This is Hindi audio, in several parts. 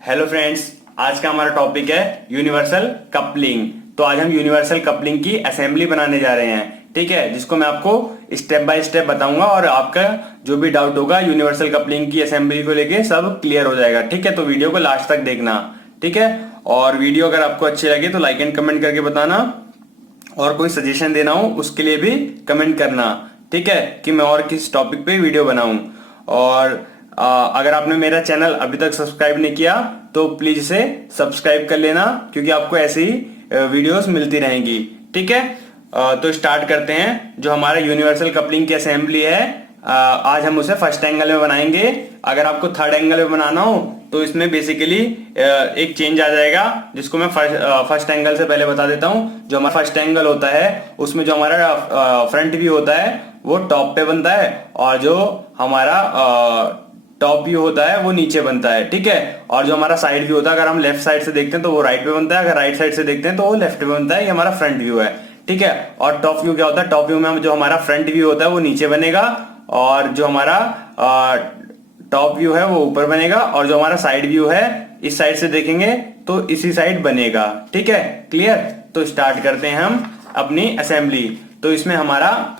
हेलो फ्रेंड्स, आज का हमारा टॉपिक है यूनिवर्सल कपलिंग। तो आज हम यूनिवर्सल कपलिंग की असेंबली बनाने जा रहे हैं, ठीक है, जिसको मैं आपको स्टेप बाय स्टेप बताऊंगा और आपका जो भी डाउट होगा यूनिवर्सल कपलिंग की असेंबली को लेके सब क्लियर हो जाएगा। ठीक है, तो वीडियो को लास्ट तक देखना, ठीक है। और वीडियो अगर आपको अच्छी लगे तो लाइक एंड कमेंट करके बताना, और कोई सजेशन देना हो उसके लिए भी कमेंट करना, ठीक है, कि मैं और किस टॉपिक पे वीडियो बनाऊं। और अगर आपने मेरा चैनल अभी तक सब्सक्राइब नहीं किया तो प्लीज इसे सब्सक्राइब कर लेना, क्योंकि आपको ऐसी ही वीडियोस मिलती रहेंगी, ठीक है। तो स्टार्ट करते हैं। जो हमारा यूनिवर्सल कपलिंग की असेंबली है, आज हम उसे फर्स्ट एंगल में बनाएंगे। अगर आपको थर्ड एंगल में बनाना हो तो इसमें बेसिकली एक चेंज आ जाएगा, जिसको मैं फर्स्ट एंगल से पहले बता देता हूं। जो हमारा फर्स्ट एंगल होता है उसमें जो हमारा फ्रंट व्यू होता है वो टॉप पे बनता है, और जो हमारा टॉप व्यू होता है वो नीचे बनता है, ठीक है। और जो हमारा साइड व्यू होता है, अगर हम लेफ्ट साइड से देखते हैं तो वो राइट पे बनता है, अगर राइट साइड से देखते हैं तो वो लेफ्ट पे बनता है। ये हमारा फ्रंट व्यू है, ठीक है। और टॉप व्यू क्या होता है? टॉप व्यू में जो हमारा फ्रंट व्यू होता है वो नीचे बनेगा, और जो हमारा टॉप व्यू है वो ऊपर बनेगा, और जो हमारा साइड व्यू है इस साइड से देखेंगे तो इसी साइड बनेगा, ठीक है। क्लियर? तो स्टार्ट करते हैं हम अपनी असेंबली। तो इसमें हमारा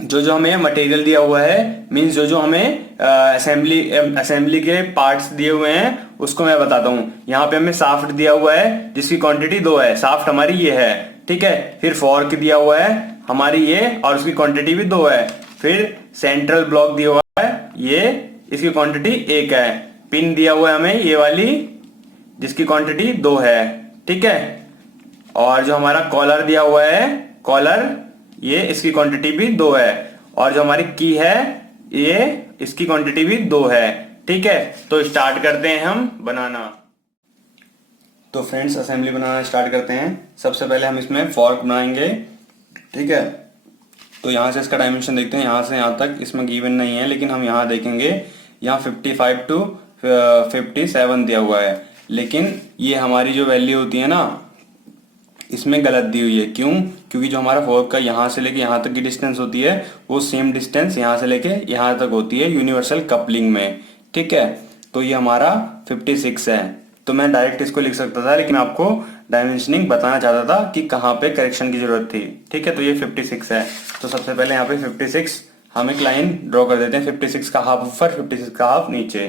जो हमें मटेरियल दिया हुआ है, मींस जो हमें असेंबली के पार्ट्स दिए हुए हैं उसको मैं बताता हूँ। यहाँ पे हमें साफ्ट दिया हुआ है जिसकी क्वांटिटी 2 है। साफ्ट हमारी ये है, ठीक है। फिर फॉर्क दिया हुआ है हमारी ये, और उसकी क्वांटिटी भी 2 है। फिर सेंट्रल ब्लॉक दिया हुआ है ये, इसकी क्वांटिटी 1 है। पिन दिया हुआ है हमें ये वाली, जिसकी क्वांटिटी 2 है, ठीक है। और जो हमारा कॉलर दिया हुआ है, कॉलर ये, इसकी क्वांटिटी भी 2 है। और जो हमारी की है ये, इसकी क्वांटिटी भी 2 है, ठीक है। तो स्टार्ट करते हैं हम बनाना। तो फ्रेंड्स, असेंबली बनाना स्टार्ट करते हैं। सबसे पहले हम इसमें फॉर्क बनाएंगे, ठीक है। तो यहाँ से इसका डायमेंशन देखते हैं, यहाँ से यहाँ तक इसमें गिवन नहीं है, लेकिन हम यहाँ देखेंगे, यहाँ 55 to 57 दिया हुआ है, लेकिन ये हमारी जो वैल्यू होती है ना इसमें गलत दी हुई है। क्यों? क्योंकि जो हमारा फोर्क का यहाँ से लेके यहाँ तक की डिस्टेंस होती है वो सेम डिस्टेंस यहाँ से लेके यहाँ तक होती है यूनिवर्सल कपलिंग में, ठीक है। तो ये हमारा 56 है। तो मैं डायरेक्ट इसको लिख सकता था, लेकिन आपको डायमेंशनिंग बताना चाहता था कि कहाँ पे करेक्शन की जरूरत थी, ठीक है। तो ये 56 है। तो सबसे पहले यहाँ पे 56 हम एक लाइन ड्रॉ कर देते हैं। 56 का हाफ ऊपर, 56 का हाफ नीचे,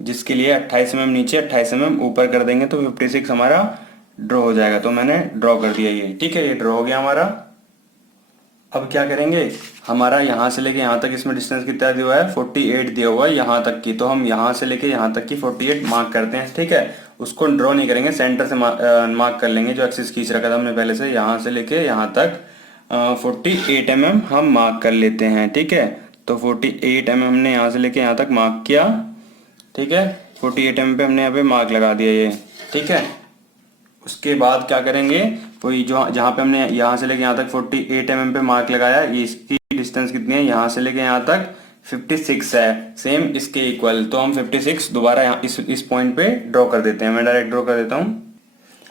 जिसके लिए 28 mm नीचे 28 mm ऊपर कर देंगे तो 56 हमारा ड्रॉ हो जाएगा। तो मैंने ड्रॉ कर दिया ये, ठीक है। ये ड्रॉ हो गया हमारा। अब क्या करेंगे, हमारा यहाँ से लेके यहाँ तक इसमें डिस्टेंस कितना दिया हुआ है? 48 दिया हुआ है यहाँ तक की। तो हम यहाँ से लेके यहाँ तक की 48 मार्क करते हैं, ठीक है। उसको ड्रॉ नहीं करेंगे, सेंटर से मार्क कर लेंगे। जो एक्सिस खींच रखा था हमने पहले से, यहाँ से लेके यहाँ तक 48 mm हम मार्क कर लेते हैं, ठीक है। तो 48 mm हमने यहाँ से लेके यहाँ तक मार्क किया, ठीक है। 48 mm पे हमने यहाँ पे मार्क लगा दिया ये, ठीक है। उसके बाद क्या करेंगे, वही जो जहाँ पे हमने यहाँ से लेके यहाँ तक 48 mm पे मार्क लगाया, ये इसकी डिस्टेंस कितनी है? यहाँ से लेके यहाँ तक 56 है, सेम इसके इक्वल। तो हम 56 दोबारा यहाँ इस पॉइंट पे ड्रॉ कर देते हैं। मैं डायरेक्ट ड्रॉ कर देता हूँ।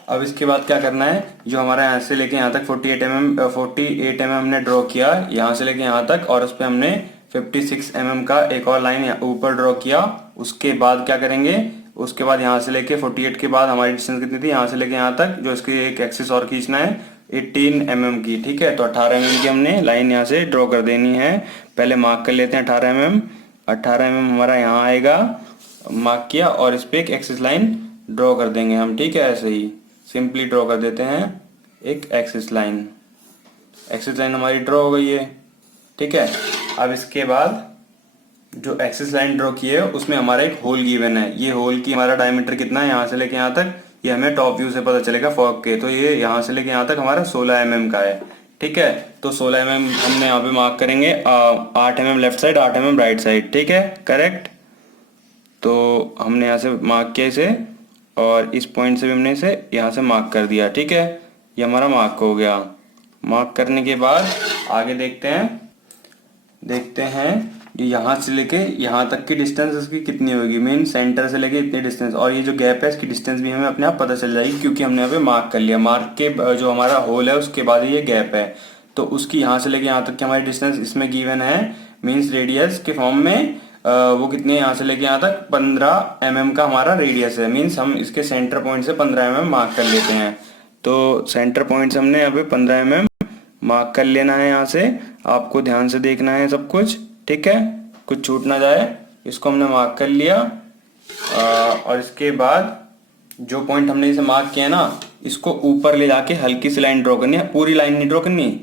अब इसके बाद क्या करना है, जो हमारा यहाँ से लेके यहाँ तक 48 mm हमने ड्रॉ किया यहाँ से लेके यहाँ तक, और उस पर हमने 56 mm का एक और लाइन ऊपर ड्रॉ किया। उसके बाद क्या करेंगे, उसके बाद यहाँ से लेके 48 के बाद हमारी डिस्टेंस कितनी थी? यहाँ से लेके यहाँ तक जो इसकी एक एक्सिस और खींचना है 18 mm की, ठीक है। तो 18 mm की हमने लाइन यहाँ से ड्रॉ कर देनी है। पहले मार्क कर लेते हैं 18 mm। 18 mm हमारा यहाँ आएगा, मार्क किया, और इस पे एक एक्सिस लाइन ड्रॉ कर देंगे हम, ठीक है। ऐसे ही सिंपली ड्रॉ कर देते हैं एक एक्सिस लाइन। एक्सिस लाइन हमारी ड्रॉ हो गई है, ठीक है। अब इसके बाद जो एक्सिस लाइन ड्रॉ की है उसमें हमारा एक होल गिवन है। ये होल की हमारा डायमीटर कितना है यहाँ से लेके यहाँ तक, ये हमें टॉप व्यू से पता चलेगा फॉर्क के। तो ये यहाँ से लेके यहाँ तक हमारा 16 mm का है, ठीक है। तो 16 mm हमने यहाँ पे मार्क करेंगे। 8 mm left side, 8 mm right side, ठीक है, करेक्ट। तो हमने यहाँ से मार्क किया इसे, और इस पॉइंट से भी हमने इसे यहाँ से मार्क कर दिया, ठीक है। ये हमारा मार्क हो गया। मार्क करने के बाद आगे देखते हैं यहाँ से लेके यहाँ तक की डिस्टेंस इसकी कितनी होगी। मेन सेंटर से लेके इतनी डिस्टेंस, और ये जो गैप है इसकी डिस्टेंस भी हमें अपने आप पता चल जाएगी, क्योंकि हमने यहाँ पे मार्क कर लिया। मार्क के जो हमारा होल है उसके बाद ये गैप है, तो उसकी यहाँ से लेके यहाँ तक की हमारी डिस्टेंस इसमें गिवन है, मीन्स रेडियस के फॉर्म में वो कितने यहाँ से लेके यहाँ तक 15 mm का हमारा रेडियस है। मीन्स हम इसके सेंटर पॉइंट से 15 mm मार्क कर लेते हैं। तो सेंटर पॉइंट से हमने यहाँ पे 15 mm मार्क कर लेना है। यहाँ से आपको ध्यान से देखना है सब कुछ, ठीक है, कुछ छूट ना जाए। इसको हमने मार्क कर लिया और इसके बाद जो पॉइंट हमने इसे मार्क किया ना, इसको ऊपर ले जाके हल्की सी लाइन ड्रॉ करनी है, पूरी लाइन नहीं ड्रॉ करनी।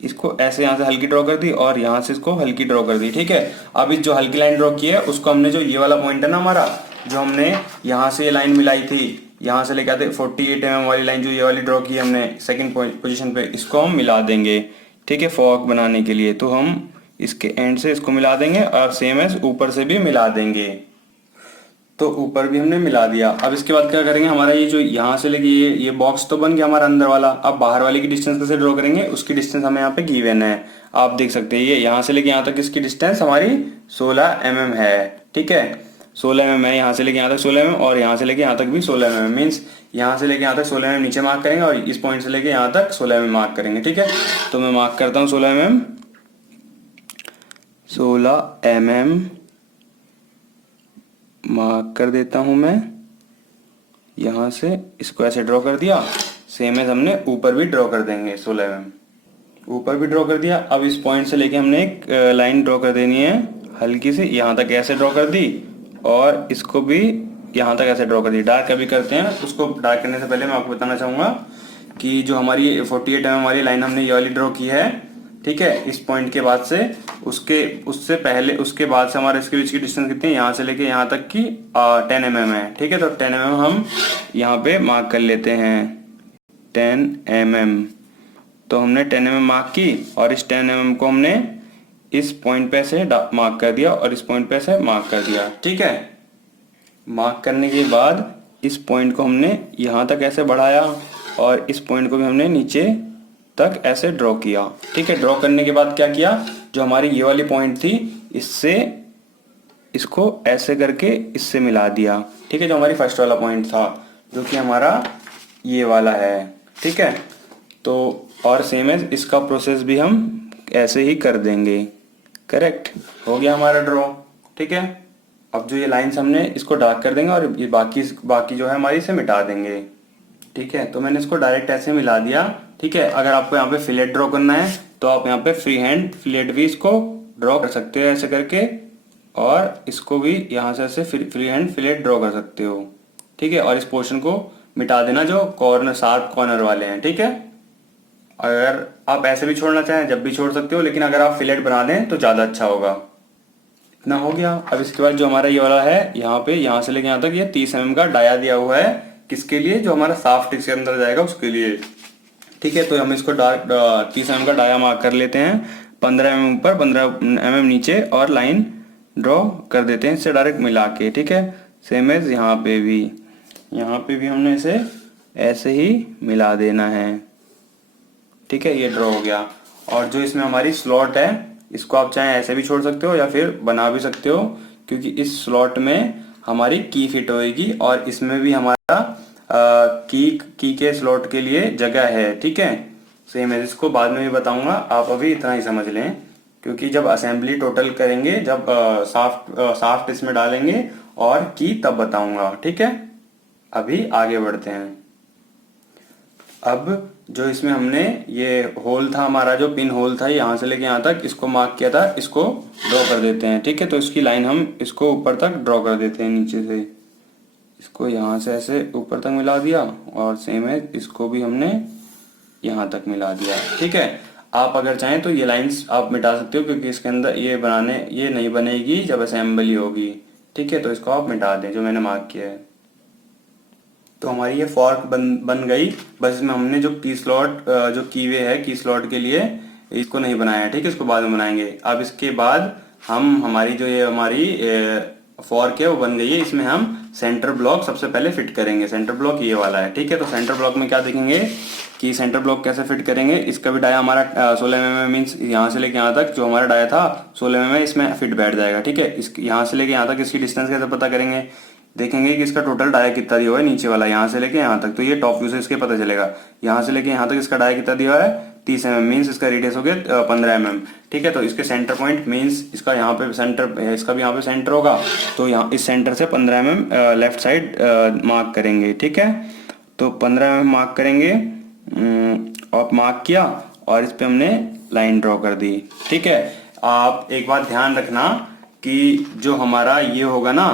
इसको ऐसे यहाँ से हल्की ड्रॉ कर दी और यहाँ से इसको हल्की ड्रॉ कर दी, ठीक है। अब इस जो हल्की लाइन ड्रॉ की है उसको हमने, जो ये वाला पॉइंट है ना हमारा, जो हमने यहाँ से ये लाइन मिलाई थी, यहाँ से लेके आते 48 mm वाली लाइन जो ये वाली ड्रॉ की हमने सेकंड पोजीशन पे, इसको हम मिला देंगे, ठीक है, फॉर्क बनाने के लिए। तो हम इसके एंड से इसको मिला देंगे और सेम एज ऊपर से भी मिला देंगे। तो ऊपर भी हमने मिला दिया। अब इसके बाद क्या करेंगे, हमारा ये जो यहाँ से लेके ये बॉक्स तो बन गया हमारा अंदर वाला। अब बाहर वाले की डिस्टेंस कैसे ड्रॉ करेंगे, उसकी डिस्टेंस हमें यहाँ पे गिवन है, आप देख सकते हैं। ये यहाँ से लेके यहाँ तक इसकी डिस्टेंस हमारी 16 mm है, ठीक है, 16 mm है। यहाँ से लेके यहाँ तक 16 mm और यहाँ से लेके यहाँ तक भी 16 mm। मीन्स यहाँ से लेके यहाँ तक 16 mm नीचे मार्क करेंगे और इस पॉइंट से लेके यहाँ तक 16 mm मार्क करेंगे, ठीक है। तो मैं मार्क करता हूँ 16 mm मार्क कर देता हूं मैं। यहाँ से इसको ऐसे ड्रॉ कर दिया, सेम एज हमने ऊपर भी ड्रॉ कर देंगे 16 mm, ऊपर भी ड्रॉ कर दिया। अब इस पॉइंट से लेके हमने एक लाइन ड्रॉ कर देनी है हल्की सी, यहाँ तक ऐसे ड्रॉ कर दी और इसको भी यहाँ तक ऐसे ड्रॉ कर दी। डार्क अभी करते हैं। उसको डार्क करने से पहले मैं आपको बताना चाहूंगा कि जो हमारी 48 mm वाली लाइन हमने ये वाली ड्रॉ की है, ठीक है, इस पॉइंट के बाद से उससे पहले उसके बाद से हमारे इसके बीच की डिस्टेंस कितनी है, यहाँ से लेके यहाँ तक की 10 mm है, ठीक है। तो 10 mm हम यहाँ पे मार्क कर लेते हैं, 10 mm। तो हमने 10 mm मार्क की और इस 10 mm को हमने इस पॉइंट पे से मार्क कर दिया और इस पॉइंट पे से मार्क कर दिया, ठीक है। मार्क करने के बाद इस पॉइंट को हमने यहाँ तक ऐसे बढ़ाया और इस पॉइंट को भी हमने नीचे तक ऐसे ड्रॉ किया, ठीक है। ड्रॉ करने के बाद क्या किया, जो हमारी ये वाली पॉइंट थी, इससे इसको ऐसे करके इससे मिला दिया, ठीक है, जो हमारी फर्स्ट वाला पॉइंट था, जो कि हमारा ये वाला है, ठीक है। तो और सेम एज इसका प्रोसेस भी हम ऐसे ही कर देंगे। करेक्ट, हो गया हमारा ड्रॉ, ठीक है। अब जो ये लाइंस हमने इसको डार्क कर देंगे और ये बाकी जो है हमारी इसे मिटा देंगे, ठीक है। तो मैंने इसको डायरेक्ट ऐसे मिला दिया, ठीक है। अगर आपको यहाँ पे फिलेट ड्रॉ करना है तो आप यहाँ पे फ्री हैंड फिलेट भी इसको ड्रॉ कर सकते हो ऐसे करके, और इसको भी यहाँ से ऐसे फ्री हैंड फिलेट ड्रॉ कर सकते हो, ठीक है। और इस पोर्शन को मिटा देना जो कॉर्नर, शार्प कॉर्नर वाले हैं, ठीक है। अगर आप ऐसे भी छोड़ना चाहें जब भी छोड़ सकते हो, लेकिन अगर आप फिलेट बना दें तो ज्यादा अच्छा होगा। इतना हो गया। अब इसके बाद जो हमारा ये वाला है, यहाँ पे यहाँ से लेके यहाँ तक ये 30 mm का डाया दिया हुआ है, किसके लिए, जो हमारा साफ्ट इसके अंदर जाएगा उसके लिए, ठीक है। तो हम इसको 30 mm का डाया मार्क कर लेते हैं, 15 mm ऊपर 15 mm नीचे और लाइन ड्रॉ कर देते हैं इससे डायरेक्ट मिला के, ठीक है। सेम एज यहाँ पे भी हमने इसे ऐसे ही मिला देना है, ठीक है। ये ड्रॉ हो गया। और जो इसमें हमारी स्लॉट है, इसको आप चाहे ऐसे भी छोड़ सकते हो या फिर बना भी सकते हो, क्योंकि इस स्लॉट में हमारी की फिट होएगी और इसमें भी हमारा की के स्लॉट के लिए जगह है, ठीक है। सेम है, इसको बाद में भी बताऊंगा, आप अभी इतना ही समझ लें, क्योंकि जब असेंबली टोटल करेंगे, जब साफ्ट इसमें डालेंगे और की तब बताऊंगा, ठीक है। अभी आगे बढ़ते हैं। अब जो इसमें हमने ये होल था हमारा, जो पिन होल था यहाँ से लेके यहाँ तक, इसको मार्क किया था, इसको ड्रॉ कर देते हैं, ठीक है। तो इसकी लाइन हम इसको ऊपर तक ड्रॉ कर देते हैं, नीचे से इसको यहाँ से ऐसे ऊपर तक मिला दिया और सेम है, इसको भी हमने यहाँ तक मिला दिया, ठीक है। आप अगर चाहें तो ये लाइंस आप मिटा सकते हो, क्योंकि इसके अंदर ये नहीं बनेगी जब असेंबली होगी, ठीक है। तो इसको आप मिटा दें जो मैंने मार्क किया है। तो हमारी ये फॉर्क बन गई। बस इसमें हमने जो की स्लॉट, जो कीवे है की स्लॉट के लिए, इसको नहीं बनाया है, ठीक है। इसको बाद में बनाएंगे। अब इसके बाद हमारी जो ये हमारी फॉर्क है वो बन गई है। इसमें हम सेंटर ब्लॉक सबसे पहले फिट करेंगे। सेंटर ब्लॉक ये वाला है, ठीक है। तो सेंटर ब्लॉक में क्या देखेंगे कि सेंटर ब्लॉक कैसे फिट करेंगे। इसका भी डाया हमारा 16 mm मीन्स यहाँ से लेके यहाँ तक जो हमारा डाया था 16 mm इसमें फिट बैठ जाएगा, ठीक है। इस यहाँ से लेके यहाँ तक इसकी डिस्टेंस कैसे पता करेंगे, देखेंगे कि इसका टोटल डाया कितना दिया हुआ है नीचे वाला, यहाँ से लेके यहाँ तक। तो ये टॉप व्यू से इसके पता चलेगा। यहाँ से लेके यहाँ तक इसका डाया कितना दिया हुआ है 30 mm मीन्स इसका रेडियस हो गया 15 mm। ठीक है, तो इसके सेंटर पॉइंट मीन्स इसका यहाँ पे सेंटर, इसका भी यहाँ पे सेंटर होगा, तो यहाँ इस सेंटर से 15 mm लेफ्ट साइड मार्क करेंगे। ठीक है, तो 15 mm मार्क करेंगे, और मार्क किया और इस पे हमने लाइन ड्रॉ कर दी। ठीक है, आप एक बात ध्यान रखना कि जो हमारा ये होगा ना,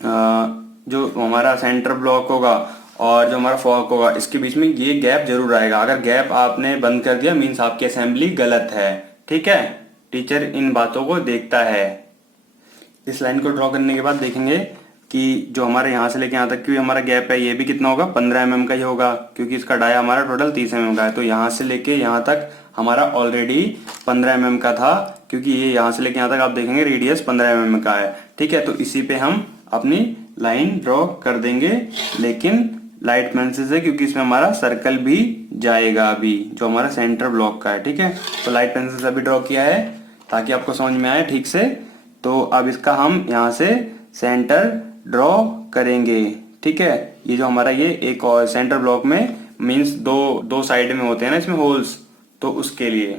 जो हमारा सेंटर ब्लॉक होगा और जो हमारा फॉक होगा, इसके बीच में ये गैप जरूर आएगा। अगर गैप आपने बंद कर दिया मीन्स आपकी असेंबली गलत है। ठीक है, टीचर इन बातों को देखता है। इस लाइन को ड्रॉ करने के बाद देखेंगे कि जो हमारे यहाँ से लेके यहाँ तक की हमारा गैप है, ये भी कितना होगा, 15 mm का ही होगा, क्योंकि इसका डाया हमारा टोटल 30 mm का है। तो यहाँ से लेके यहाँ तक हमारा ऑलरेडी 15 mm का था, क्योंकि ये यहाँ से लेके यहाँ तक आप देखेंगे रेडियस 15 mm का है। ठीक है, तो इसी पे हम अपनी लाइन ड्रॉ कर देंगे, लेकिन लाइट पेंसिल से, क्योंकि इसमें हमारा सर्कल भी जाएगा अभी, जो हमारा सेंटर ब्लॉक का है। ठीक है, तो लाइट पेंसिल से अभी ड्रॉ किया है ताकि आपको समझ में आए ठीक से। तो अब इसका हम यहाँ से सेंटर ड्रॉ करेंगे। ठीक है, ये जो हमारा ये एक और सेंटर ब्लॉक में मीन्स दो साइड में होते हैं ना इसमें होल्स, तो उसके लिए,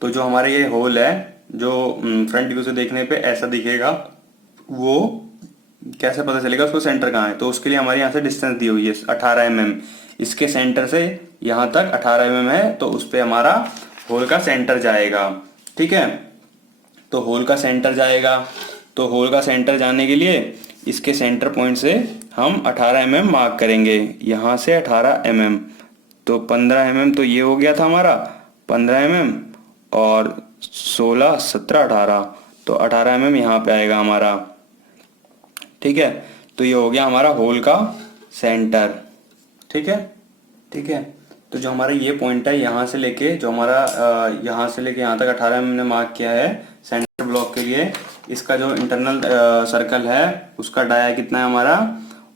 तो जो हमारा ये होल है जो फ्रंट व्यू से देखने पे ऐसा दिखेगा, वो कैसे पता चलेगा उसको सेंटर कहाँ है, तो उसके लिए हमारे यहाँ से डिस्टेंस दी हुई है 18 mm। इसके सेंटर से यहाँ तक 18 mm है, तो उस पे हमारा होल का सेंटर जाएगा। ठीक है, तो होल का सेंटर जाएगा, तो होल का सेंटर जाने के लिए इसके सेंटर पॉइंट से हम 18 mm मार्क करेंगे, यहाँ से 18 mm। तो 15 mm तो ये हो गया था हमारा 15 mm, और 16, 17, 18, तो 18 mm यहाँ पे आएगा हमारा। ठीक है, तो ये हो गया हमारा होल का सेंटर। ठीक है, ठीक है, तो जो हमारा ये पॉइंट है यहाँ से लेके, जो हमारा यहाँ से लेके यहाँ तक 18 हमने मार्क किया है सेंटर ब्लॉक के लिए, इसका जो इंटरनल सर्कल है उसका डाया कितना है हमारा,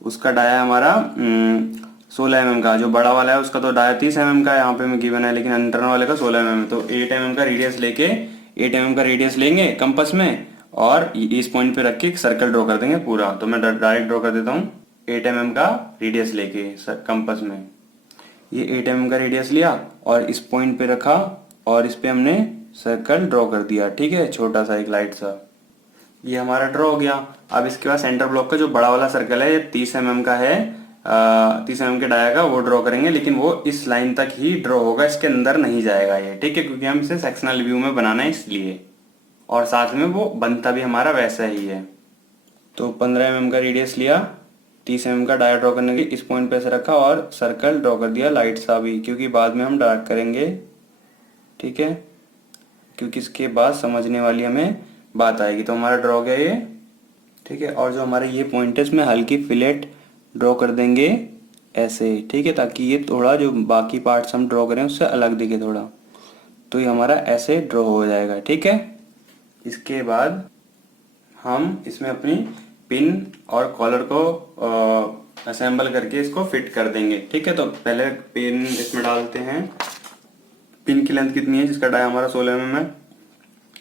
उसका डाया है हमारा 16 mm का। जो बड़ा वाला है उसका तो डाया 30 mm का यहाँ पे में गिवन है, लेकिन इंटरनल वाले का 16 mm। तो 8 mm का रेडियस लेके 8 mm का रेडियस लेंगे कंपास में, और इस पॉइंट पे रख के एक सर्कल ड्रॉ कर देंगे पूरा। तो मैं डायरेक्ट ड्रॉ कर देता हूँ 8 mm का रेडियस लेके कंपास में, ये 8 mm का रेडियस लिया और इस पॉइंट पे रखा और इस पे हमने सर्कल ड्रॉ कर दिया। ठीक है, छोटा सा एक लाइट सा, ये हमारा ड्रॉ हो गया। अब इसके बाद सेंटर ब्लॉक का जो बड़ा वाला सर्कल है, ये 30 mm का है, 30 mm के डाया का, वो ड्रॉ करेंगे, लेकिन वो इस लाइन तक ही ड्रॉ होगा, इसके अंदर नहीं जाएगा ये। ठीक है, क्योंकि हम इसे सेक्शनल व्यू में बनाना है इसलिए, और साथ में वो बनता भी हमारा वैसा ही है। तो 15 mm का रेडियस लिया, 30 mm का डाया ड्रॉ करने के इस पॉइंट पे से रखा और सर्कल ड्रॉ कर दिया लाइट सा भी, क्योंकि बाद में हम डार्क करेंगे। ठीक है, क्योंकि इसके बाद समझने वाली हमें बात आएगी। तो हमारा ड्रॉ गया ये। ठीक है, और जो हमारा ये पॉइंट है इसमें हल्की फिलेट ड्रॉ कर देंगे ऐसे। ठीक है, ताकि ये थोड़ा जो बाकी पार्ट्स हम ड्रॉ करें उससे अलग दिखे थोड़ा, तो ये हमारा ऐसे ड्रॉ हो जाएगा। ठीक है, इसके बाद हम इसमें अपनी पिन और कॉलर को असेंबल करके इसको फिट कर देंगे। ठीक है, तो पहले पिन इसमें डालते हैं। पिन की लेंथ कितनी है, जिसका डाया हमारा 16 mm है,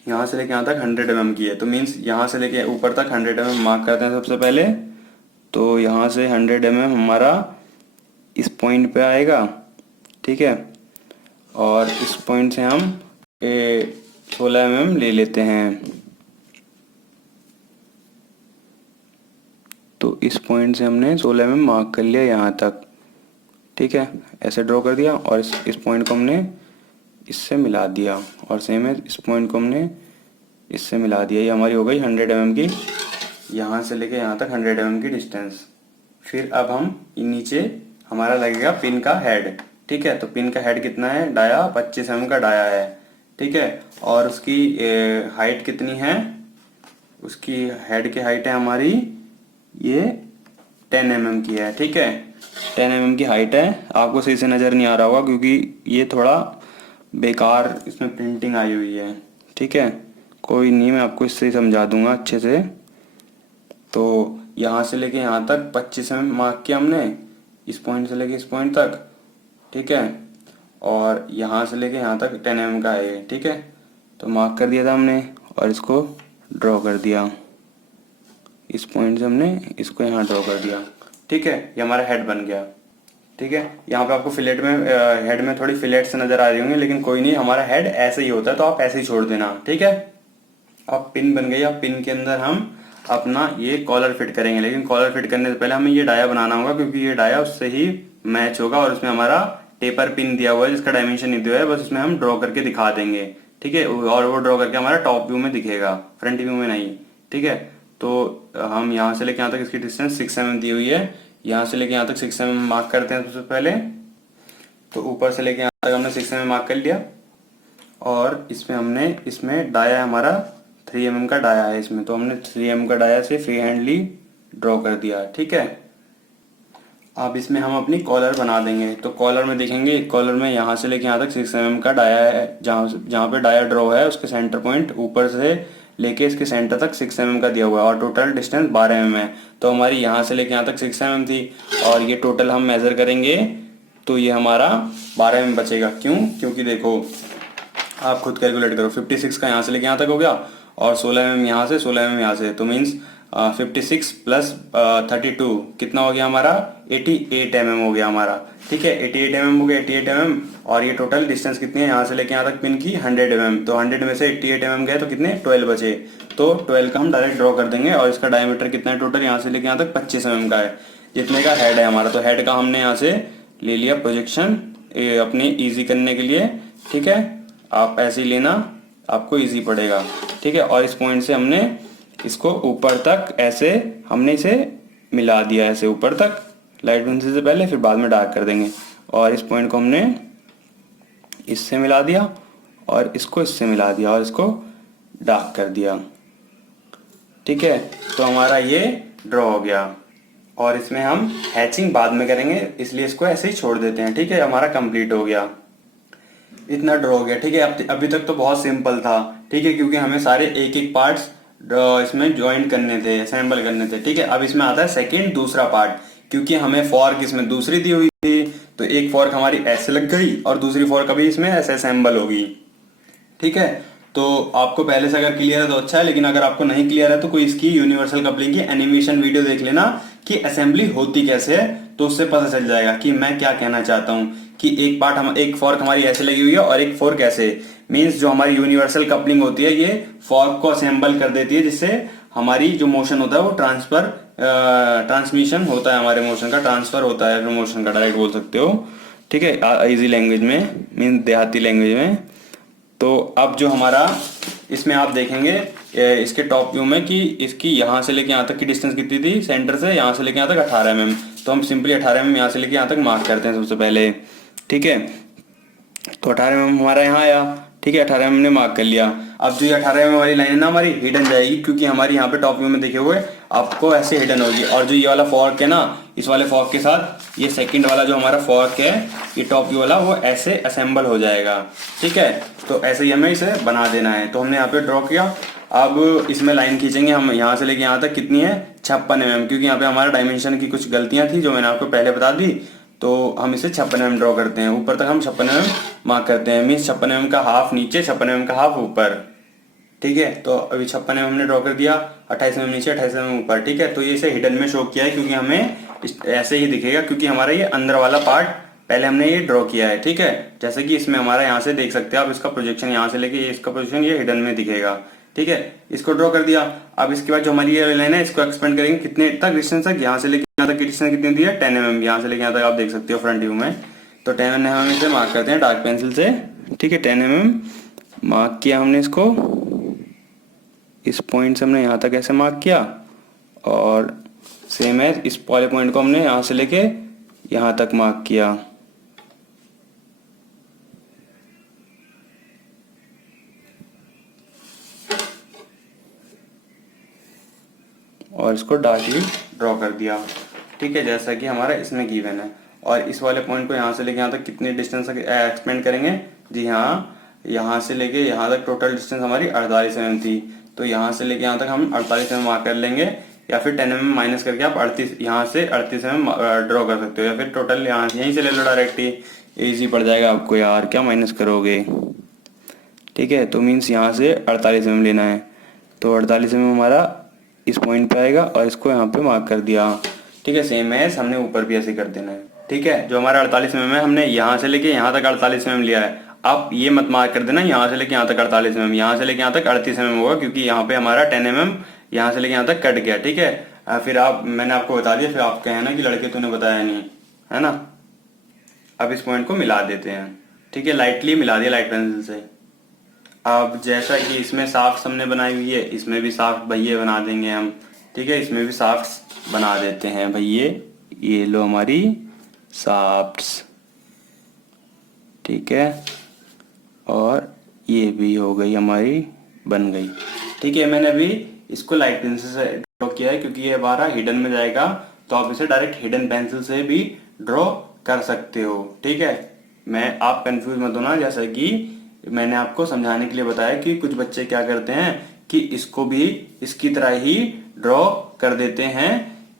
यहाँ से लेके यहाँ तक 100 mm की है, तो मीन्स यहाँ से लेके ऊपर तक 100 mm मार्क करते हैं सबसे पहले। तो यहाँ से 100 mm हमारा इस पॉइंट पे आएगा। ठीक है, और इस पॉइंट से हम 16 mm ले लेते हैं। तो इस पॉइंट से हमने 16 mm मार्क कर लिया यहाँ तक। ठीक है, ऐसे ड्रॉ कर दिया और इस पॉइंट को हमने इससे मिला दिया, और सेम है इस पॉइंट को हमने इससे मिला दिया। ये हमारी हो गई 100 mm की, यहाँ से लेके यहाँ तक 100 mm की डिस्टेंस। फिर अब हम नीचे हमारा लगेगा पिन का हेड। ठीक है, तो पिन का हेड कितना है, डाया 25 mm का डाया है। ठीक है, और उसकी हाइट कितनी है, उसकी हेड की हाइट है हमारी ये 10 mm की है। ठीक है, 10 mm की हाइट है। आपको सही से नज़र नहीं आ रहा होगा क्योंकि ये थोड़ा बेकार इसमें प्रिंटिंग आई हुई है। ठीक है, कोई नहीं, मैं आपको इससे ही समझा दूंगा अच्छे से। तो यहाँ से लेके यहाँ तक 25 mm मार्क किया हमने, इस पॉइंट से लेके इस पॉइंट तक। ठीक है, और यहाँ से लेके यहाँ तक 10 mm का है ये। ठीक है, तो मार्क कर दिया था हमने और इसको ड्रॉ कर दिया। इस पॉइंट से हमने इसको यहाँ ड्रॉ कर दिया। ठीक है, ये हमारा हेड बन गया। ठीक है, यहाँ पे आपको फिलेट में हेड में थोड़ी फिलेट्स नजर आ रही होंगी, लेकिन कोई नहीं, हमारा हेड ऐसे ही होता है, तो आप ऐसे ही छोड़ देना। ठीक है, अब पिन बन गई। अब पिन के अंदर हम अपना ये कॉलर फिट करेंगे, लेकिन कॉलर फिट करने से पहले हमें ये डाया बनाना होगा, क्योंकि ये डाया उससे ही मैच होगा, और उसमें हमारा टेपर पिन दिया हुआ है जिसका डायमेंशन नहीं दिया है, बस उसमें हम ड्रॉ करके दिखा देंगे। ठीक है, और वो ड्रॉ करके हमारा टॉप व्यू में दिखेगा, फ्रंट व्यू में नहीं। ठीक है, तो हम यहाँ से लेके यहाँ तक इसकी डिस्टेंस 6 mm दी हुई है, यहाँ से लेके यहाँ तक 6 mm मार्क करते हैं सबसे पहले। तो ऊपर से लेके यहाँ तक हमने 6 mm मार्क कर लिया, और इसमें डाया हमारा 3 mm का डाया है इसमें, तो हमने 3 mm का डाया से फ्री हैंडली ड्रॉ कर दिया। ठीक है, अब इसमें हम अपनी कॉलर बना देंगे। तो कॉलर में देखेंगे, कॉलर में यहाँ से लेके यहाँ तक 6 mm का डाया है, जहाँ पे डाया ड्रॉ है उसके सेंटर पॉइंट ऊपर से लेके इसके सेंटर तक 6 mm का दिया हुआ है, और टोटल डिस्टेंस 12 mm है। तो हमारी यहाँ से लेके यहाँ तक 6 mm थी, और ये टोटल हम मेजर करेंगे तो ये हमारा 12 mm बचेगा। क्यों? क्योंकि देखो, आप खुद कैलकुलेट करो, 56 का यहाँ से लेके यहाँ तक हो गया, और 16 mm यहाँ से, 16 mm यहाँ से, तो मीन्स 56 प्लस 32 कितना हो गया हमारा? 88 mm हो गया हमारा। ठीक है, 88 mm हो गया, 88 mm, और ये टोटल डिस्टेंस कितनी है यहाँ से लेके यहाँ तक पिन की? 100 mm। तो 100 में से 88 mm गए तो कितने? 12 बचे। तो 12 का हम डायरेक्ट ड्रॉ कर देंगे, और इसका डायमीटर कितना है टोटल यहाँ से लेके यहाँ तक? 25 mm का है, जितने का हेड है हमारा। तो हेड का हमने यहाँ से ले लिया प्रोजेक्शन अपनी ईजी करने के लिए। ठीक है, आप ऐसे ही लेना, आपको इजी पड़ेगा। ठीक है, और इस पॉइंट से हमने इसको ऊपर तक ऐसे हमने इसे मिला दिया, ऐसे ऊपर तक लाइट पेंसिल से पहले, फिर बाद में डार्क कर देंगे। और इस पॉइंट को हमने इससे मिला दिया, और इसको इससे मिला दिया, और इसको डार्क कर दिया। ठीक है, तो हमारा ये ड्रॉ हो गया, और इसमें हम हैचिंग बाद में करेंगे, इसलिए इसको ऐसे ही छोड़ देते हैं। ठीक है, हमारा कंप्लीट हो गया, इतना ड्रॉ हो गया। ठीक है, अभी तक तो बहुत सिंपल था। ठीक है, क्योंकि हमें सारे एक एक पार्ट्स इसमें ज्वाइन करने थे, असेंबल करने थे। ठीक है, अब इसमें आता है सेकंड दूसरा पार्ट, क्योंकि हमें फॉर्क इसमें दूसरी दी हुई थी, तो एक फॉर्क हमारी ऐसे लग गई, और दूसरी फॉर्क अभी इसमें ऐसे असेंबल होगी। ठीक है, तो आपको पहले से अगर क्लियर है तो अच्छा है, लेकिन अगर आपको नहीं क्लियर है तो कोई इसकी यूनिवर्सल कपलिंग की एनिमेशन वीडियो देख लेना कि असेंबली होती कैसे है, तो उससे पता चल जाएगा कि मैं क्या कहना चाहता हूँ। कि एक फॉर्क हमारी ऐसे लगी हुई है, और एक फॉर्क ऐसे, मीन्स जो हमारी यूनिवर्सल कपलिंग होती है ये फॉर्क को असेंबल कर देती है, जिससे हमारी जो मोशन होता है वो ट्रांसमिशन होता है, हमारे मोशन का ट्रांसफर होता है, मोशन का डायरेक्ट बोल सकते हो। ठीक है, इजी लैंग्वेज में, मीन देहाती लैंग्वेज में। तो अब जो हमारा इसमें आप देखेंगे इसके टॉप व्यू में कि इसकी यहाँ से लेके यहाँ तक की डिस्टेंस कितनी थी सेंटर से, यहाँ से लेके यहाँ तक 18 mm। तो हम सिंपली 18 mm यहाँ से लेके यहाँ तक मार्क करते हैं सबसे पहले। ठीक है, तो 18 mm हमारा यहाँ आया। ठीक है, 18 mm ने मार्क कर लिया। अब जो ये 18 mm वाली लाइन है ना हमारी हिडन जाएगी, क्योंकि हमारी यहाँ पे टॉप व्यू में देखे हुए आपको ऐसे हिडन होगी, और जो ये वाला फॉर्क है ना, इस वाले फॉर्क के साथ ये सेकंड वाला जो हमारा फॉर्क है, ये टॉप व्यू वाला, वो ऐसे असेंबल हो जाएगा। ठीक है, तो ऐसे ही हमें इसे बना देना है। तो हमने यहाँ पे ड्रॉ किया, अब इसमें लाइन खींचेंगे हम यहाँ से लेके यहाँ तक, कितनी है? 56 mm, क्योंकि यहाँ पे हमारा डायमेंशन की कुछ गलतियां थी जो मैंने आपको पहले बता दी, तो हम इसे 56 mm ड्रॉ करते हैं। ऊपर तक हम 56 mm मार्क करते हैं, मीन्स 56 mm का हाफ नीचे, 56 mm का हाफ ऊपर। ठीक है, तो अभी 56 mm हमने ड्रॉ कर दिया, 28 mm नीचे, 28 mm ऊपर। ठीक है, तो ये इसे हिडन में शो किया है, क्योंकि हमें ऐसे ही दिखेगा, क्योंकि हमारा ये अंदर वाला पार्ट पहले हमने ये ड्रॉ किया है। ठीक है, जैसे कि इसमें हमारा यहाँ से देख सकते हैं आप, इसका प्रोजेक्शन यहाँ से लेके इसका प्रोजेक्शन ये हिडन में दिखेगा। ठीक है, इसको ड्रॉ कर दिया। अब इसके बाद जो हमारी ये लाइन है इसको एक्सपेंड करेंगे, कितने तक डिस्टेंस तक? यहाँ से लेके यहाँ तक की डिस्टेंस कितनी दी है? 10 mm। यहाँ से लेके यहाँ तक आप देख सकते हो फ्रंट व्यू में। तो 10 mm हम इसे मार्क करते हैं डार्क पेंसिल से। ठीक है, 10 mm मार्क किया हमने इसको, इस पॉइंट से हमने यहाँ तक ऐसे मार्क किया, और सेम है इस वाले पॉइंट को हमने यहाँ से लेके यहाँ तक मार्क किया। और इसको डार्कली ड्रॉ कर दिया। ठीक है, जैसा कि हमारा इसमें गिवन है। और इस वाले पॉइंट को यहाँ से लेके यहाँ तक कितनी डिस्टेंस तक एक्सपेंड करेंगे? जी हाँ, यहाँ से लेके यहाँ तक टोटल डिस्टेंस हमारी 48 mm थी, तो यहाँ से लेके यहाँ तक हम 48 mm मार्क कर लेंगे, या फिर 10 mm माइनस करके आप 38 यहाँ से 38 mm ड्रॉ कर सकते हो, या फिर टोटल यहाँ यहीं से ले लो डायरेक्ट ही, ईजी पड़ जाएगा आपको यार, क्या माइनस करोगे। ठीक है, तो मीन्स यहाँ से 48 mm लेना है, तो 48 mm हमारा इस पॉइंट पे आएगा, और इसको यहाँ पे मार्क कर दिया। ठीक है, सेम है, हमने ऊपर भी ऐसे कर देना है। ठीक ठीक है, जो हमारा 48 mm है हमने यहाँ से लेके यहाँ तक 48 mm लिया है। आप ये मत मार्क कर देना यहाँ से लेके यहाँ तक 48 mm, यहाँ से लेके यहाँ तक 38 mm होगा, क्योंकि यहाँ पे हमारा 10 mm यहाँ से लेके यहाँ तक कट गया। ठीक है, फिर मैंने आपको बता दिया, फिर आप कहे ना कि लड़के तूने बताया नहीं, है ना। अब इस पॉइंट को मिला देते हैं। ठीक है, लाइटली मिला दिया लाइट पेंसिल से। अब जैसा कि इसमें साफ्ट हमने बनाई हुई है, इसमें भी साफ्ट भैये बना देंगे हम। ठीक है, इसमें भी साफ्ट बना देते हैं भैये। ये लो हमारी साफ्ट्स। ठीक है, और ये भी हो गई हमारी, बन गई। ठीक है, मैंने अभी इसको लाइट पेंसिल से ड्रॉ किया है, क्योंकि ये हमारा हिडन में जाएगा, तो आप इसे डायरेक्ट हिडन पेंसिल से भी ड्रॉ कर सकते हो। ठीक है, आप कंफ्यूज मत होना, जैसा कि मैंने आपको समझाने के लिए बताया कि कुछ बच्चे क्या करते हैं कि इसको भी इसकी तरह ही ड्रॉ कर देते हैं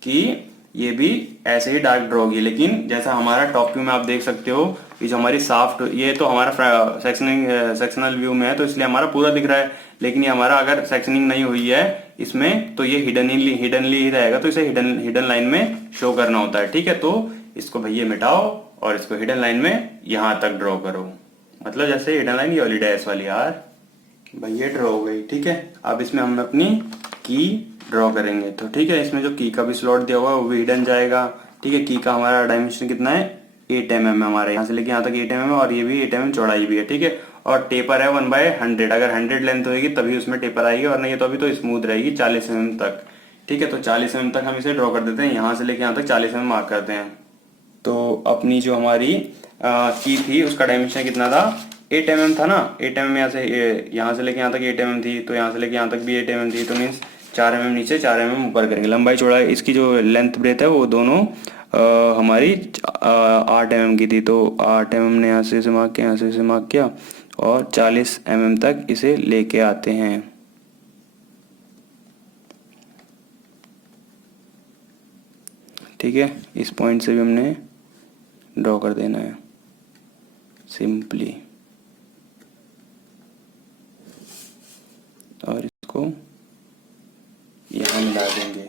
कि ये भी ऐसे ही डार्क ड्रॉ होगी। लेकिन जैसा हमारा टॉप व्यू में आप देख सकते हो, ये जो हमारी साफ्ट, ये तो हमारा सेक्शनल व्यू में है, तो इसलिए हमारा पूरा दिख रहा है। लेकिन ये हमारा अगर सेक्शनिंग नहीं हुई है इसमें, तो ये हिडनली ही रहेगा, तो इसे हिडन लाइन में शो करना होता है। ठीक है, तो इसको भैया मिटाओ और इसको हिडन लाइन में यहां तक ड्रॉ करो। मतलब जैसे हिडन लाइन ये वाली डैश वाली यार भैया ड्रॉ हो गई। ठीक है, अब इसमें हम अपनी की ड्रॉ करेंगे। तो ठीक है, इसमें जो की का भी स्लॉट दिया हुआ है वो भी हिडन जाएगा। ठीक है, की का हमारा डायमेंशन कितना है, 8 mm है हमारे, यहाँ से लेके यहाँ तक 8 mm है, और ये भी 8 mm चौड़ाई भी है। ठीक है, और टेपर है 1/100। अगर 100 लेंथ होगी तभी उसमें टेपर आएगी, और नहीं तो अभी तो स्मूथ रहेगी 40 mm तक। ठीक है, तो 40 mm तक हम इसे ड्रॉ कर देते हैं, यहाँ से लेके यहाँ तक 40 mm मार्क करते हैं। तो अपनी जो हमारी की थी उसका डायमेंशन कितना था, 8 mm था ना। 8 mm यहाँ से लेके यहाँ तक 8 mm थी, तो यहाँ से लेके यहाँ तक भी 8 mm थी, तो मीन्स 4 mm नीचे 4 mm ऊपर करेंगे। लंबाई चौड़ाई इसकी जो लेंथ ब्रेथ है वो दोनों हमारी 8 mm की थी, तो 8 mm ने यहाँ से मार्क किया, यहाँ से मार्क किया, और 40 mm तक इसे लेके आते हैं। ठीक है, इस पॉइंट से भी हमने ड्रॉ कर देना है सिंपली, और इसको यहाँ मिला देंगे।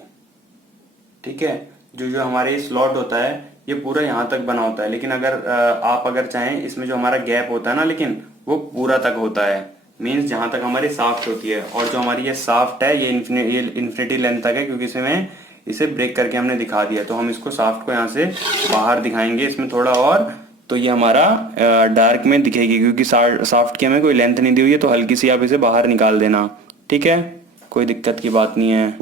ठीक है, जो हमारे स्लॉट होता है ये पूरा यहाँ तक बना होता है, लेकिन आप अगर चाहें इसमें जो हमारा गैप होता है ना, लेकिन वो पूरा तक होता है, मीन्स जहां तक हमारी साफ्ट होती है। और जो हमारी ये साफ्ट है ये इन्फिनिटी लेंथ तक है, क्योंकि इसमें इसे ब्रेक करके हमने दिखा दिया। तो हम इसको साफ्ट को यहाँ से बाहर दिखाएंगे इसमें थोड़ा और, तो ये हमारा डार्क में दिखेगी, क्योंकि साफ्ट की हमें कोई लेंथ नहीं दी हुई है, तो हल्की सी आप इसे बाहर निकाल देना। ठीक है, कोई दिक्कत की बात नहीं है।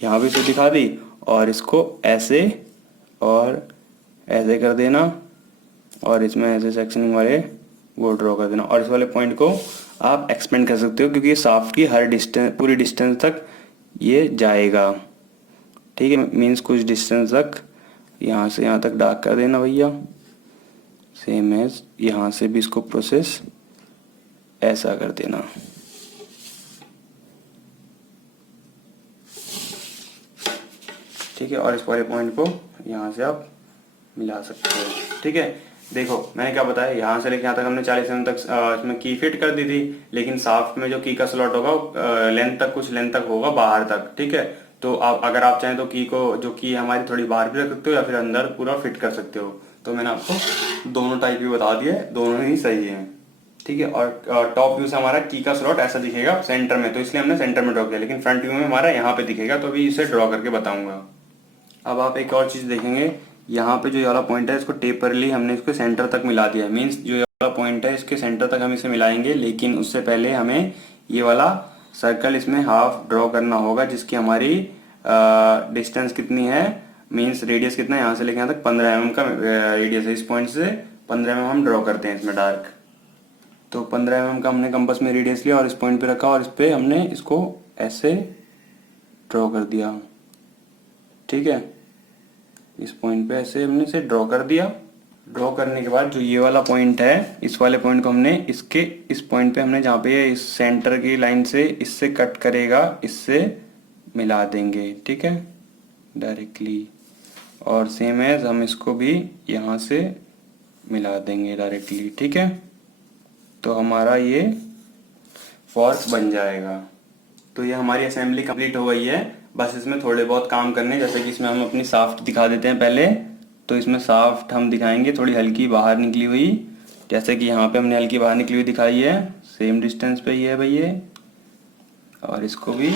यहाँ भी इसे दिखा दी, और इसको ऐसे और ऐसे कर देना, और इसमें ऐसे सेक्शनिंग वाले वो ड्रॉ कर देना, और इस वाले पॉइंट को आप एक्सपेंड कर सकते हो, क्योंकि साफ्ट की हर डिस्टेंस, पूरी डिस्टेंस तक ये जाएगा। ठीक है, मीन्स कुछ डिस्टेंस तक यहाँ से यहाँ तक डार्क कर देना भैया। सेम एज यहाँ से भी इसको प्रोसेस ऐसा कर देना। ठीक है, और इस वाले पॉइंट को यहाँ से आप मिला सकते हो। ठीक है, देखो मैंने क्या बताया, यहाँ से लेके यहाँ तक हमने 40 mm तक इसमें की फिट कर दी थी, लेकिन साफ्ट में जो की का स्लॉट होगा लेंथ तक, कुछ लेंथ तक होगा बाहर तक। ठीक है, तो अगर आप चाहें तो की को, जो की हमारी थोड़ी बाहर भी रख सकते हो या फिर अंदर पूरा फिट कर सकते हो। तो मैंने आपको दोनों टाइप भी बता दिए, दोनों ही सही है। ठीक है, और टॉप व्यू से हमारा की का स्लॉट ऐसा दिखेगा सेंटर में, तो इसलिए हमने सेंटर में ड्रॉ किया, लेकिन फ्रंट व्यू में हमारा यहाँ पे दिखेगा, तो अभी इसे ड्रॉ करके बताऊंगा। अब आप एक और चीज देखेंगे, यहाँ पे जो ये वाला पॉइंट है इसको टेपरली हमने इसको सेंटर तक मिला दिया है। मीन्स जो ये वाला पॉइंट है इसके सेंटर तक हम इसे मिलाएंगे, लेकिन उससे पहले हमें ये वाला सर्कल इसमें हाफ ड्रॉ करना होगा, जिसकी हमारी डिस्टेंस कितनी है, मीन्स रेडियस कितना है, यहाँ से लेके यहाँ तक 15 mm का रेडियस है। इस पॉइंट से 15 mm हम ड्रॉ करते हैं इसमें डार्क। तो 15 mm का हमने कंपास में रेडियस लिया और इस पॉइंट पे रखा, और इस पे हमने इसको ऐसे ड्रॉ कर दिया। ठीक है, इस पॉइंट पे ऐसे हमने इसे ड्रॉ कर दिया। ड्रॉ करने के बाद जो ये वाला पॉइंट है, इस वाले पॉइंट को हमने इस पॉइंट पे हमने जहाँ पे इस सेंटर की लाइन से इससे कट करेगा, इससे मिला देंगे। ठीक है, डायरेक्टली, और सेम एज हम इसको भी यहाँ से मिला देंगे डायरेक्टली। ठीक है, तो हमारा ये फॉर्क बन जाएगा। तो ये हमारी असेंबली कंप्लीट हो गई है। बस इसमें थोड़े बहुत काम करने, जैसे कि इसमें हम अपनी साफ्ट दिखा देते हैं पहले। तो इसमें साफ्ट हम दिखाएंगे थोड़ी हल्की बाहर निकली हुई, जैसे कि यहाँ पे हमने हल्की बाहर निकली हुई दिखाई है, सेम डिस्टेंस पे ही है भाई ये, और इसको भी,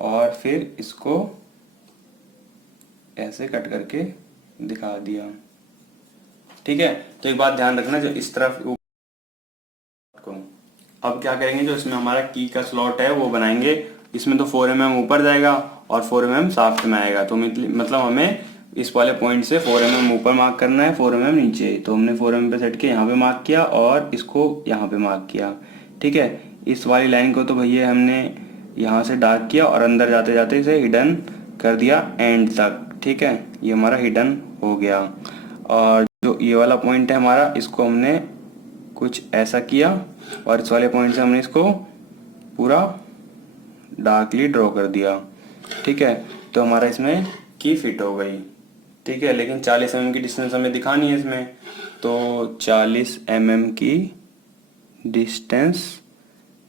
और फिर इसको ऐसे कट करके दिखा दिया। ठीक है, तो एक बात ध्यान रखना, जो इस तरफ को अब क्या करेंगे, जो इसमें हमारा की का स्लॉट है वो बनाएंगे। इसमें तो 4 mm ऊपर जाएगा और 4 mm साफ्ट में आएगा। तो मतलब हमें इस वाले पॉइंट से 4 mm ऊपर मार्क करना है, 4 mm नीचे। तो हमने 4 mm पे सेट के यहाँ पे मार्क किया और इसको यहाँ पे मार्क किया। ठीक है, इस वाली लाइन को तो भैया हमने यहाँ से डार्क किया और अंदर जाते जाते इसे हिडन कर दिया एंड तक। ठीक है, ये हमारा हिडन हो गया। और जो ये वाला पॉइंट है हमारा, इसको हमने कुछ ऐसा किया और इस वाले पॉइंट से हमने इसको पूरा डार्कली ड्रॉ कर दिया। ठीक है, तो हमारा इसमें की फिट हो गई। ठीक है, लेकिन 40 mm की डिस्टेंस हमें दिखानी है इसमें, तो 40 mm की डिस्टेंस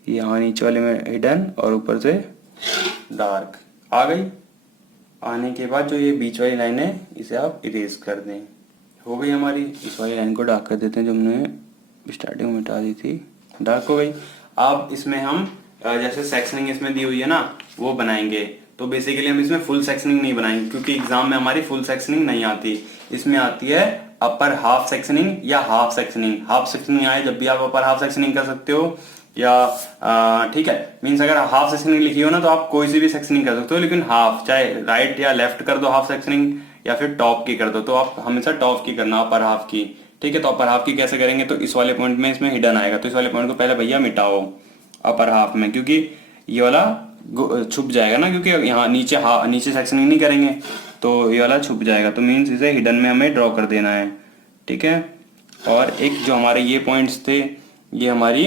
यहाँ नीचे वाले में हिडन और ऊपर से डार्क आ गई। आने के बाद जो ये बीच वाली लाइन है इसे आप इरेज कर दें। हो गई हमारी, इस वाली लाइन को डार्क कर देते हैं जो हमने स्टार्टिंग में मिटा दी थी, डार्क हो गई। अब इसमें हम जैसे सेक्शनिंग इसमें दी हुई है ना वो बनाएंगे। तो बेसिकली हम इसमें फुल सेक्शनिंग नहीं बनाएंगे, क्योंकि एग्जाम में हमारी फुल सेक्शनिंग नहीं आती। इसमें आती है अपर हाफ सेक्शनिंग या हाफ सेक्शनिंग। हाफ सेक्शनिंग आए जब भी आप अपर हाफ सेक्शनिंग कर सकते हो, या ठीक है, मीन्स अगर हाफ सेक्शनिंग लिखी हो ना तो आप कोई सी भी सेक्शनिंग कर सकते हो, लेकिन हाफ, चाहे राइट या लेफ्ट कर दो हाफ सेक्शनिंग, या फिर टॉप की कर दो, तो आप हमेशा टॉप की करना, अपर हाफ की। ठीक है, तो अपर हाफ की कैसे करेंगे, तो इस वाले पॉइंट में इसमें हिडन आएगा, तो इस वाले पॉइंट को पहले भैया मिटाओ अपर हाफ में, क्योंकि ये वाला छुप जाएगा ना, क्योंकि यहाँ नीचे सेक्शनिंग नहीं करेंगे तो ये वाला छुप जाएगा। तो मीन्स इसे हिडन में हमें ड्रॉ कर देना है। ठीक है, और एक जो हमारे ये पॉइंट्स थे, ये हमारी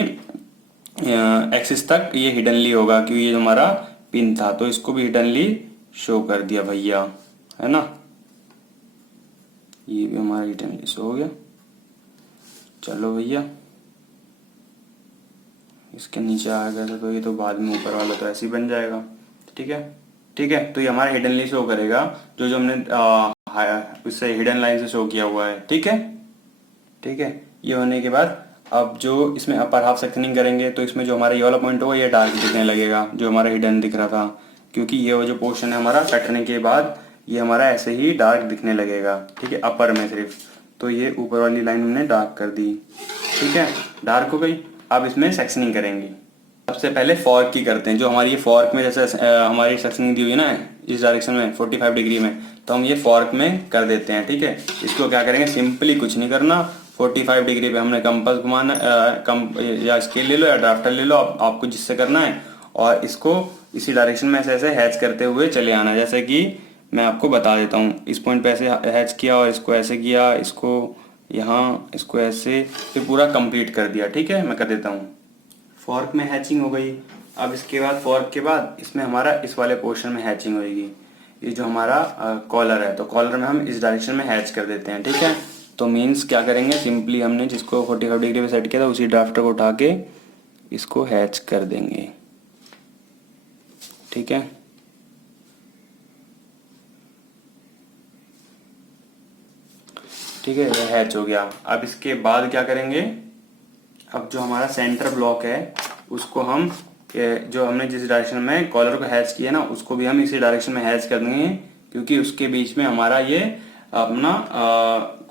एक्सिस तक ये हिडनली होगा, क्योंकि ये जो हमारा पिन था, तो इसको भी हिडनली शो कर दिया भैया, है ना। ये भी हमारा हिडनली शो हो गया। चलो भैया, इसके नीचे आ गया था तो ये तो बाद में ऊपर वाला तो ऐसे ही बन जाएगा। ठीक है, ठीक है, तो ये हमारा हिडनली शो करेगा, जो जो हमने इससे हिडन लाइन से शो किया हुआ है। ठीक है, ठीक है, ये होने के बाद अब जो इसमें अपर हाफ सेक्शनिंग करेंगे, तो इसमें जो हमारा ये वाला पॉइंट होगा ये डार्क दिखने लगेगा, जो हमारा हिडन दिख रहा था, क्योंकि ये जो पोर्शन है हमारा कटने के बाद ये हमारा ऐसे ही डार्क दिखने लगेगा। ठीक है, अपर में सिर्फ, तो ये ऊपर वाली लाइन हमने डार्क कर दी। ठीक है, डार्क हो गई। अब इसमें सेक्शनिंग करेंगे। सबसे पहले फॉर्क की करते हैं। जो हमारी ये फॉर्क में जैसे हमारी सेक्शनिंग दी हुई है ना इस डायरेक्शन में 45 डिग्री में, तो हम ये फॉर्क में कर देते हैं। ठीक है, इसको क्या करेंगे, सिंपली कुछ नहीं करना, 45 डिग्री पे हमने कंपास घुमाना, या स्केल ले लो या ड्राफ्टर ले लो, आपको जिससे करना है, और इसको इसी डायरेक्शन में ऐसे ऐसे हैच करते हुए चले आना। जैसे कि मैं आपको बता देता हूँ, इस पॉइंट पे ऐसे हैच किया और इसको ऐसे किया, इसको यहाँ, इसको ऐसे, फिर पूरा कंप्लीट कर दिया। ठीक है, मैं कर देता हूँ। फॉर्क में हैचिंग हो गई। अब इसके बाद फॉर्क के बाद इसमें हमारा इस वाले पोर्शन में हैचिंग होगी। ये जो हमारा कॉलर है, तो कॉलर में हम इस डायरेक्शन में हैच कर देते हैं। ठीक है, तो मीन्स क्या करेंगे, सिंपली हमने जिसको 45 डिग्री पे सेट किया था उसी ड्राफ्टर को उठा के इसको हैच कर देंगे। ठीक है, ठीक है, ये हैच हो गया। अब इसके बाद क्या करेंगे, अब जो हमारा सेंटर ब्लॉक है उसको हम जो हमने जिस डायरेक्शन में कॉलर को हैच किया ना उसको भी हम इसी डायरेक्शन में हैच कर देंगे, क्योंकि उसके बीच में हमारा ये अपना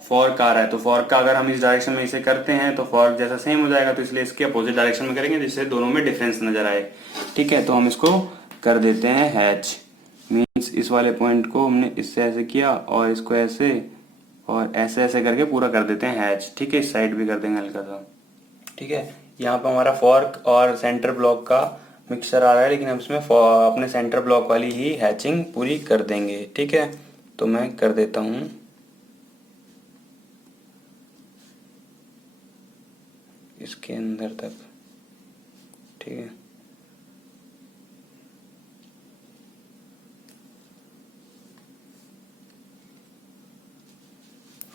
फॉर्क आ रहा है। तो फॉर्क का अगर हम इस डायरेक्शन में इसे करते हैं तो फॉर्क जैसा सेम हो जाएगा, तो इसलिए इसके अपोजिट डायरेक्शन में करेंगे जिससे दोनों में डिफरेंस नजर आए। ठीक है, तो हम इसको कर देते हैं हैच। मीन्स इस वाले पॉइंट को हमने इससे ऐसे किया और इसको ऐसे और ऐसे ऐसे करके पूरा कर देते हैं हैच। ठीक है, इस साइड भी कर देंगे हल्का सा। ठीक है, यहाँ पे हमारा फॉर्क और सेंटर ब्लॉक का मिक्सचर आ रहा है, लेकिन हम इसमें अपने सेंटर ब्लॉक वाली ही हैचिंग पूरी कर देंगे। ठीक है, तो मैं कर देता हूँ। इसके अंदर तक। ठीक है,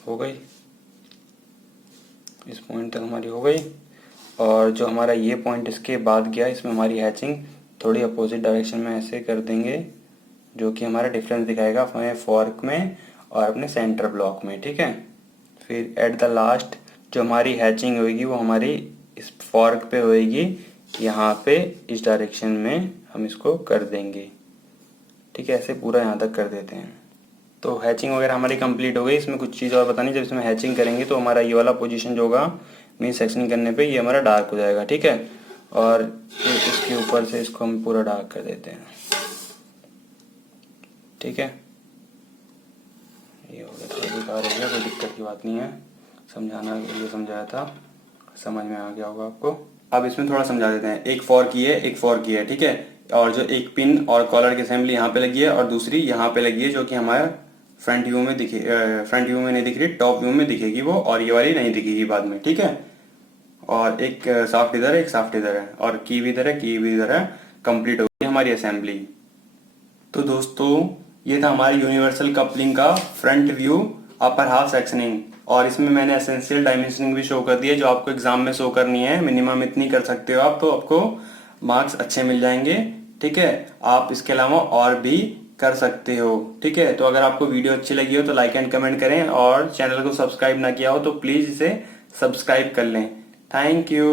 हो गई, इस पॉइंट तक हमारी हो गई। और जो हमारा ये पॉइंट इसके बाद गया इसमें हमारी हैचिंग थोड़ी अपोजिट डायरेक्शन में ऐसे कर देंगे, जो कि हमारा डिफरेंस दिखाएगा हमें फॉर्क में और अपने सेंटर ब्लॉक में। ठीक है, फिर एट द लास्ट जो हमारी हैचिंग होगी वो हमारी इस फॉर्क पे होएगी, यहाँ पे इस डायरेक्शन में हम इसको कर देंगे। ठीक है, ऐसे पूरा यहाँ तक कर देते हैं। तो हैचिंग वगैरह हमारी कंप्लीट हो गई। इसमें कुछ चीज़ और बतानी, जब इसमें हैचिंग करेंगे तो हमारा ये वाला पोजीशन जो होगा मीन सेक्शनिंग करने पे ये हमारा डार्क हो जाएगा। ठीक है, और फिर इसके ऊपर से इसको हम पूरा डार्क कर देते हैं। ठीक है, ये हो गया, थोड़ा बेकार हो गया, कोई दिक्कत की बात नहीं है, समझाना ये समझाया था, समझ में आ गया होगा आपको। अब इसमें थोड़ा समझा देते हैं। एक फॉर्क ये है, एक फॉर्क ये है। ठीक है, और जो एक पिन और कॉलर की असेंबली यहाँ पे लगी है और दूसरी यहाँ पे लगी है, जो कि हमारा फ्रंट व्यू में दिखे, फ्रंट व्यू में नहीं दिख रही, टॉप व्यू में दिखेगी वो, और ये वाली नहीं दिखेगी बाद में। ठीक है, और एक साफ्ट इधर है, एक साफ्ट इधर है, और की भी इधर है, की भी इधर है। कंप्लीट हो गई हमारी असेंबली। तो दोस्तों ये था हमारी यूनिवर्सल कपलिंग का front view upper half sectioning, और इसमें मैंने एसेंशियल डायमेंशनिंग भी शो कर दी है, जो आपको एग्जाम में शो करनी है। मिनिमम इतनी कर सकते हो आप, तो आपको मार्क्स अच्छे मिल जाएंगे। ठीक है, आप इसके अलावा और भी कर सकते हो। ठीक है, तो अगर आपको वीडियो अच्छी लगी हो तो लाइक एंड कमेंट करें, और चैनल को सब्सक्राइब ना किया हो तो प्लीज इसे सब्सक्राइब कर लें। Thank you.